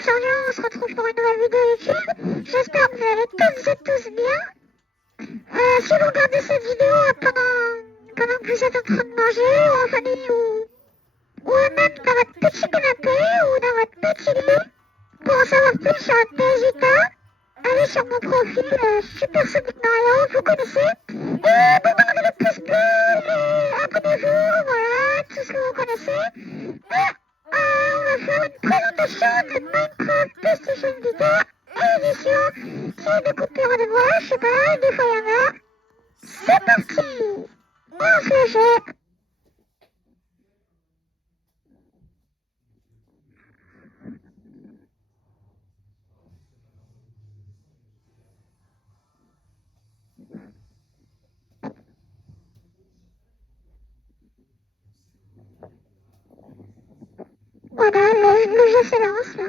ciao, on se retrouve pour une nouvelle vidéo YouTube. J'espère que vous allez toutes et tous bien. Si vous regardez cette vidéo pendant que vous êtes en train de manger, ou en famille, ou même dans votre petit canapé, ou dans votre petit lit, pour en savoir plus sur Vegeta, allez sur mon profil Super Sonic Mario, vous connaissez. Et demandez le pouce bleu, et abonnez-vous, voilà, tout ce que vous connaissez. Et on va faire une présentation de Minecraft PlayStation Vita édition. S'il y a des coupures de voix, je sais pas, des fois il y en a. C'est parti. On se le jette. Voilà, le jeu s'élance là.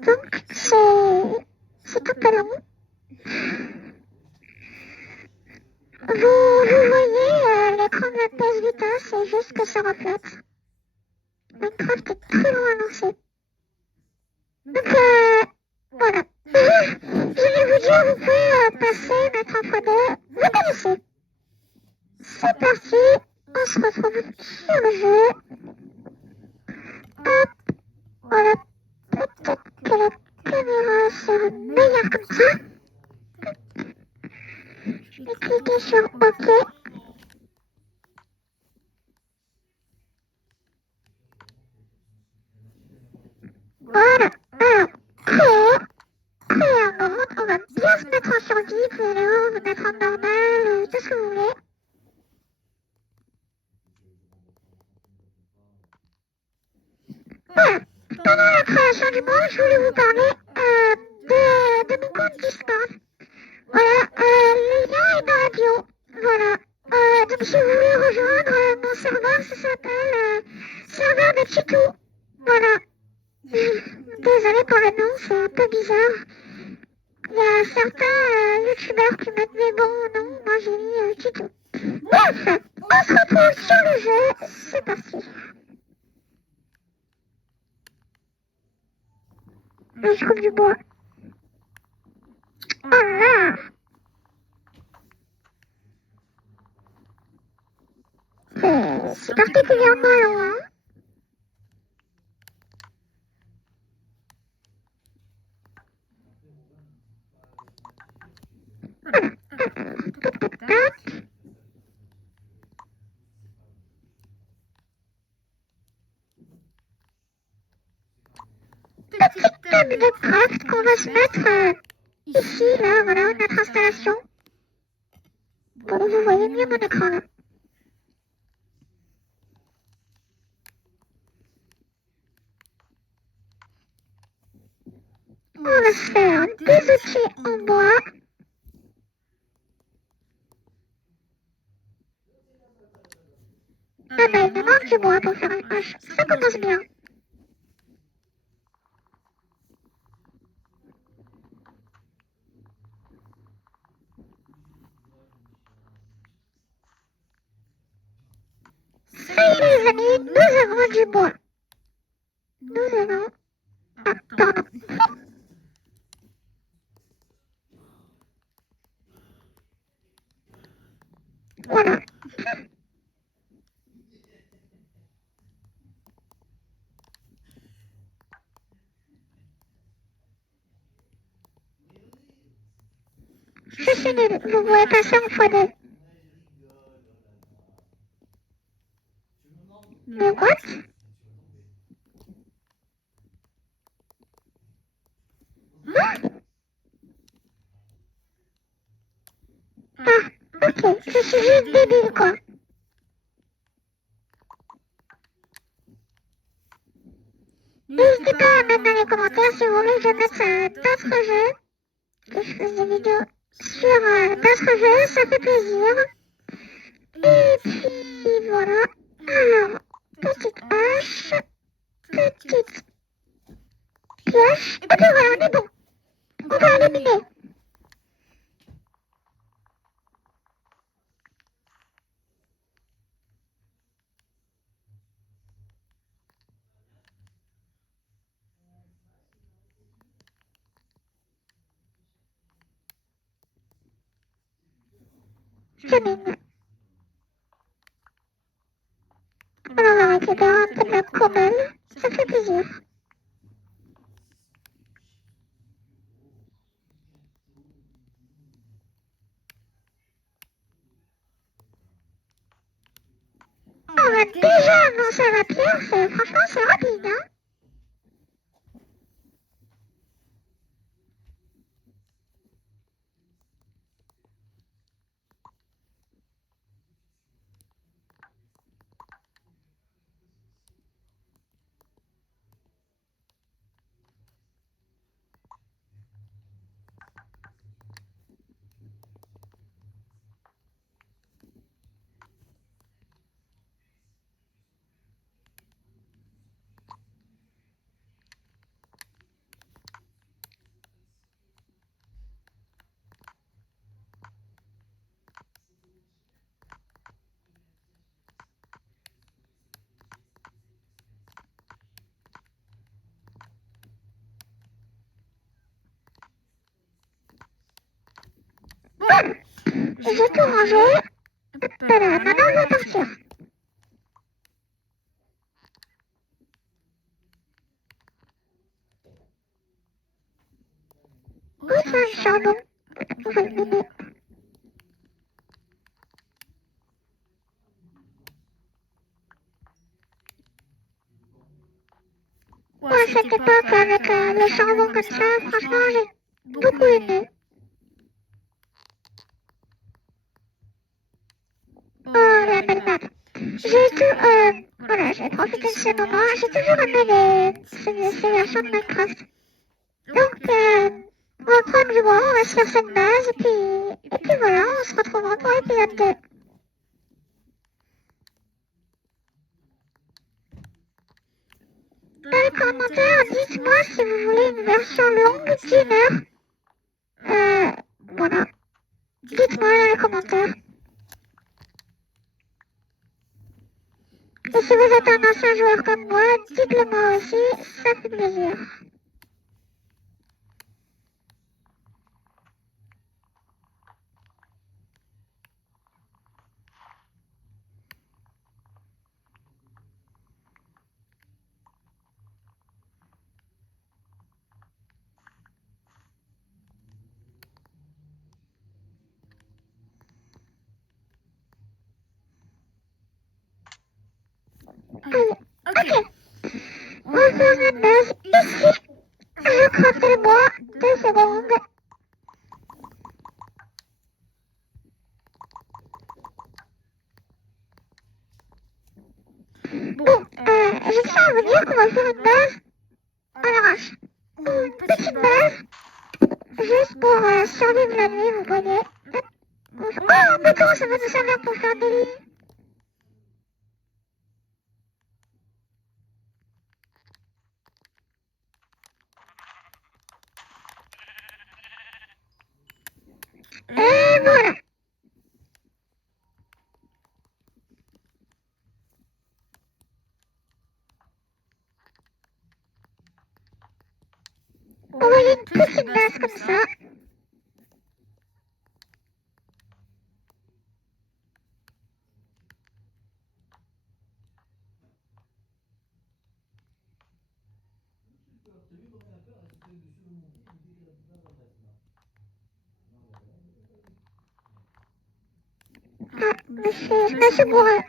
Donc c'est tout à long. Vous voyez l'écran de la PS Vita, c'est juste que ça reflète. Minecraft est très loin avancé. Donc voilà. Je vais vous dire, vous pouvez passer, mettre en x2. Vous connaissez. C'est parti, on se retrouve sur le jeu. Hop, voilà. Peut-être que la caméra sera meilleure comme ça. Je vais cliquer sur OK. Voilà. Alors, créer un monde, on va bien se mettre en survie, vous allez voir, vous mettre en normal, tout ce que vous voulez. Voilà. Pendant la création du monde, je voulais vous parler de mon compte Discord. Voilà, le lien est dans la bio. Voilà. Donc si vous voulez rejoindre mon serveur, ça s'appelle serveur de Chitou. Voilà. Désolée pour le nom, c'est un peu bizarre. Il y a certains youtubeurs qui mettent des bons noms, moi j'ai mis Chitou. Bref, on se retrouve sur le jeu, c'est parti. Je coupe du bois. Oh là. C'est particulièrement long, hein. Petite table de craft qu'on va se mettre ici, là, voilà, notre installation. Bon, vous voyez mieux mon écran, là. On va se faire des outils en bois. Ah bah, il me manque du bois pour faire une hache. Ça commence bien. Ça y est, les amis, nous avons du bois. Nous avons... Ah, pardon. Voilà. Je suis nulle. Vous pouvez passer en x2. Mais what? Hein? Ah, ok. Je suis juste débile, quoi. N'hésitez pas à mettre dans les commentaires si vous voulez que je mette d'autres jeux, que je fasse des vidéos sur d'autres jeux, ça fait plaisir. Et puis voilà. Alors, petite hache, petite pioche, et puis voilà, on est bon. On va aller miner. Janine. Alors arrêtez de rater de la commune, ça fait plaisir. On a déjà annoncé à la pierre, franchement c'est rapide, hein. Bon, j'ai tout rangé. Voilà, maintenant on va partir. Où est le charbon? On va le mener. Ouais, cette époque avec le charbon comme ça, franchement, j'ai beaucoup aimé. Oh, la belle map. Voilà, j'ai profité de ces moments. J'ai toujours aimé ces versions de Minecraft. Donc, on va prendre du bois, on va se faire cette base, et puis voilà, on se retrouvera pour l'épisode 2. Dans les commentaires, dites-moi si vous voulez une version longue d'une heure. Voilà. Dites-moi dans les commentaires. Et si vous êtes un ancien joueur comme moi, dites-le moi aussi, ça fait plaisir. Allez, ok. On va faire une base ici. Je craque le bois. 2 secondes. Bon, je tiens à vous dire qu'on va faire une base à l'arrache. Une petite base, juste pour survivre la nuit, vous voyez. Oh, un bouton, ça va nous servir pour faire des lits. Et voilà. Vous voyez une petite base comme ça. Ah, monsieur Bourrin.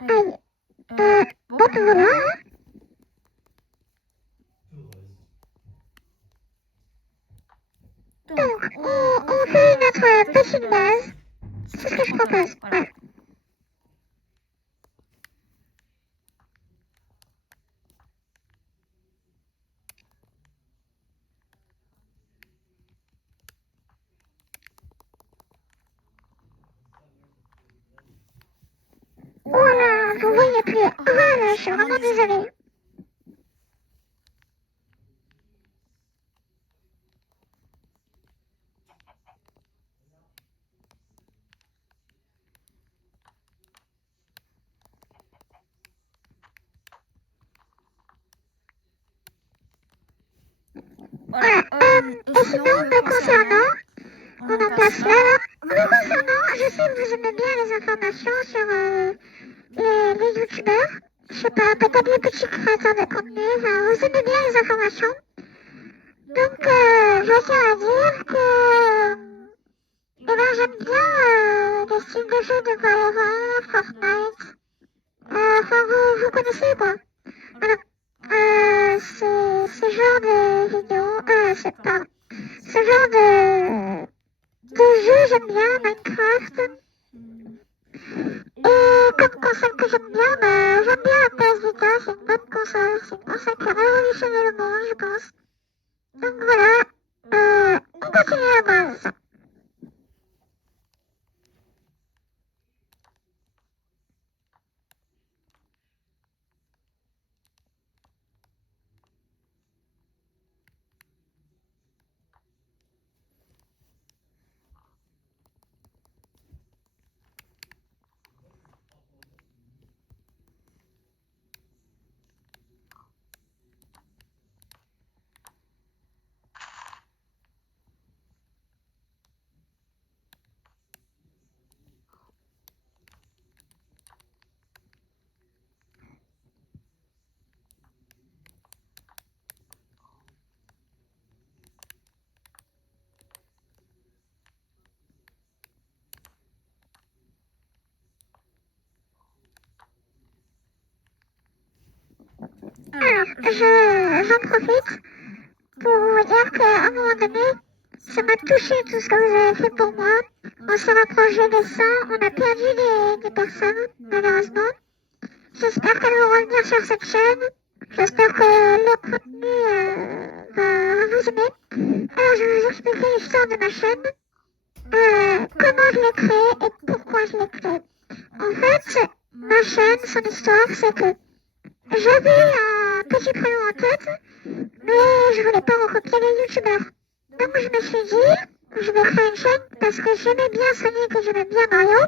Aïe. Bon, ben voilà. Donc, on fait notre petite base. C'est ce que je propose. Voilà. Voilà, vous voyez plus. Voilà, je suis vraiment désolée. sinon, me concernant, on en passe là. Me concernant, je sais que vous aimez bien les informations sur les youtubeurs. Je sais pas, peut-être les petits créateurs de contenu. Enfin, vous aimez bien les informations. Donc, je tiens à dire que eh ben, j'aime bien les styles de jeux de Valorant, Fortnite. Enfin, vous connaissez quoi. Voilà. Ce genre de vidéos, ce genre de jeu, j'aime bien, Minecraft. Et comme console que j'aime bien, bah, j'aime bien la PS Vita, c'est une bonne console, c'est une console qui a révolutionné le monde, je pense. Donc voilà, on continue à base. Alors, j'en profite pour vous dire qu'à un moment donné, ça m'a touché tout ce que vous avez fait pour moi. On s'est rapproché des 100, on a perdu des personnes, malheureusement. J'espère qu'elles vont revenir sur cette chaîne. J'espère que le contenu va vous aimer. Alors, je vais vous expliquer l'histoire de ma chaîne, comment je l'ai créée et pourquoi je l'ai créée. En fait, ma chaîne, son histoire, c'est que j'avais un petit prénom en tête, mais je voulais pas recopier les youtubeurs. Donc je me suis dit, je vais créer une chaîne parce que j'aimais bien Sonic et j'aimais bien Mario.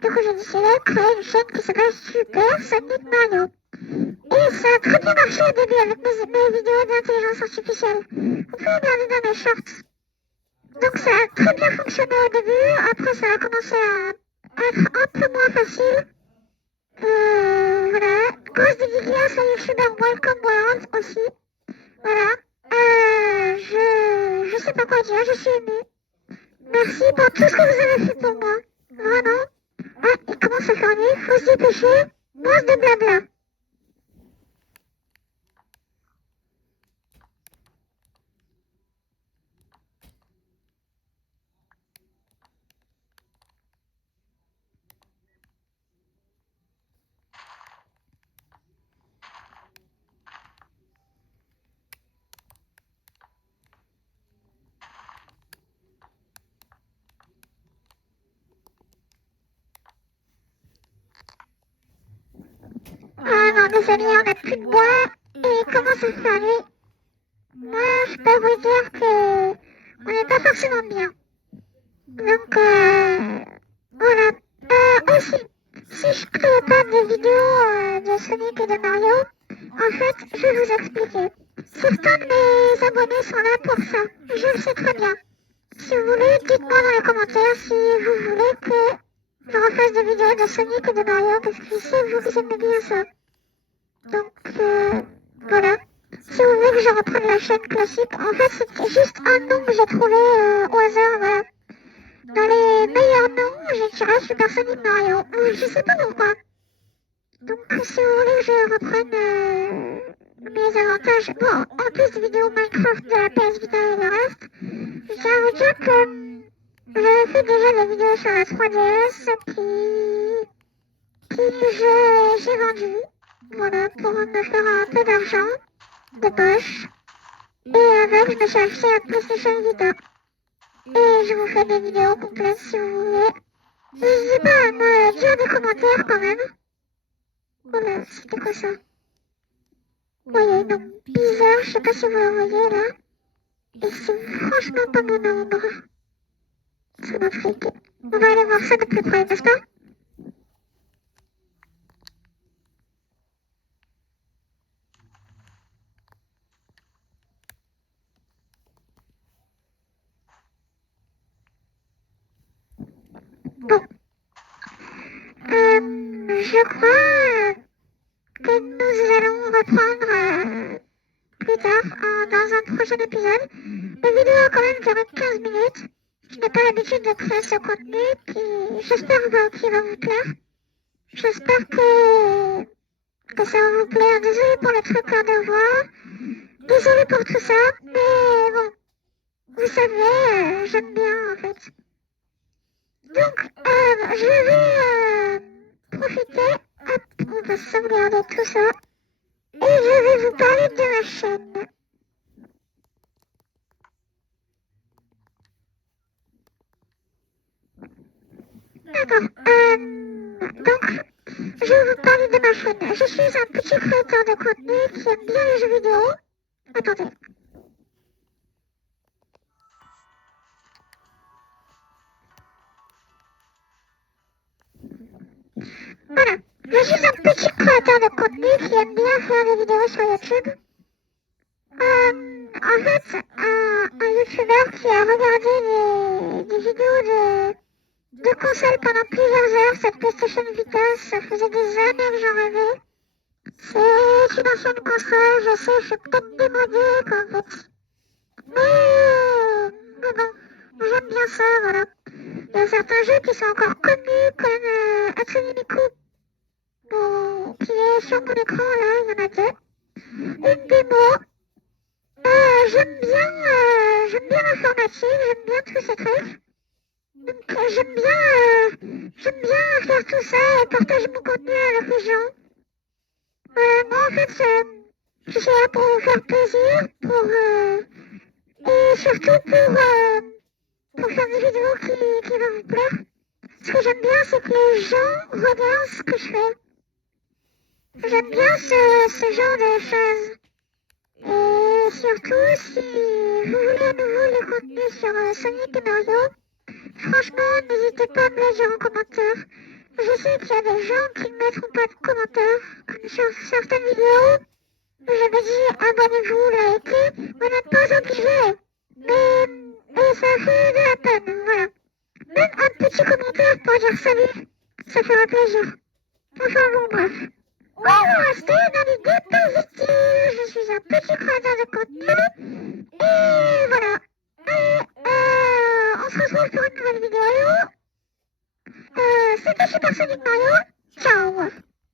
Du coup j'ai décidé de créer une chaîne qui s'appelle Super Sonic Mario. Et ça a très bien marché au début avec mes vidéos d'intelligence artificielle. Vous pouvez regarder dans mes shorts. Donc ça a très bien fonctionné au début, après ça a commencé à être un peu moins facile. Voilà. Grosse dédicace à YouTuber Welcome World aussi. Voilà. Je sais pas quoi dire, je suis émue. Merci pour tout ce que vous avez fait pour moi. Vraiment. Ah, il commence à faire nuit, faut se dépêcher. Moins de blabla. Ah non, désolé, on n'a plus de bois et il commence à faire nuit. Moi, je peux vous dire que on n'est pas forcément bien. Donc, voilà. Aussi, si je ne crée pas de vidéos de Sonic et de Mario, en fait, je vais vous expliquer. Certains de mes abonnés sont là pour ça. Je le sais très bien. Si vous voulez, dites-moi dans les commentaires si vous voulez que je refasse des vidéos de Sonic et de Mario, parce que je sais que vous aimez bien ça. Donc, voilà. Si vous voulez que je reprenne la chaîne classique, en fait, c'est juste un nom que j'ai trouvé au hasard, voilà. Dans les meilleurs noms, j'ai tiré Super Sonic Mario. Je sais pas pourquoi. Donc, si vous voulez que je reprenne mes avantages, bon, en plus des vidéos Minecraft de la PS Vita et le reste, je tiens à vous dire que j'avais fait déjà des vidéos sur la 3DS qui j'ai vendu, voilà, pour me faire un peu d'argent de poche. Et avec, je me suis acheté un PlayStation Vita. Et je vous fais des vidéos complètes si vous voulez. N'hésitez pas à me dire des commentaires quand même. Voilà, c'était quoi ça? Oui, il y a une ombre bizarre, je sais pas si vous la voyez là. Et c'est franchement pas mon ombre. Ça m'a friqué. On va aller voir ça de plus près, n'est-ce pas? Bon, je crois que nous allons reprendre plus tard, dans un prochain épisode. La vidéo a quand même duré 15 minutes. Je n'ai pas l'habitude de créer ce contenu, puis j'espère qu'il va vous plaire. J'espère que ça va vous plaire. Désolée pour le tracas de voix. Désolée pour tout ça, mais bon, vous savez, j'aime bien en fait. Donc, je vais profiter, hop, on va sauvegarder tout ça, et je vais vous parler de ma chaîne. D'accord, donc, je vais vous parler de ma chaîne. Je suis un petit créateur de contenu qui aime bien les jeux vidéo. Attendez. Voilà, je suis un petit créateur de contenu qui aime bien faire des vidéos sur YouTube. En fait, un youtubeur qui a regardé des vidéos de console pendant plusieurs heures, cette PlayStation Vita, ça faisait des années que j'en rêvais. C'est une ancienne console, je sais, je suis peut-être démodée, quoi, en fait. Mais bon, j'aime bien ça, voilà. Il y a certains jeux qui sont encore connus, comme Hatsune Miku, qui est sur mon écran, là, il y en a deux. Une démo. J'aime bien l'informatique, j'aime bien tous ces trucs. Donc j'aime bien faire tout ça et partager mon contenu avec les gens. Moi en fait, je suis là pour vous faire plaisir, et surtout pour faire des vidéos qui vont vous plaire. Ce que j'aime bien, c'est que les gens regardent ce que je fais. J'aime bien ce genre de choses. Et surtout, si vous voulez à nouveau les contenus sur Sonic et Mario, franchement, n'hésitez pas à me le dire en commentaire. Je sais qu'il y a des gens qui ne mettront pas de commentaires, comme sur certaines vidéos. J'avais dit abonnez-vous, likez, vous n'êtes pas obligé. Mais ça fait de la peine, voilà. Même un petit commentaire pour dire salut, ça fera plaisir. Enfin bon, bref. Ouais, vous restez dans l'idée positive. Je suis un petit créateur de contenu. Et voilà. Et on se retrouve pour une nouvelle vidéo. C'était Super Sonic Mario. Ciao.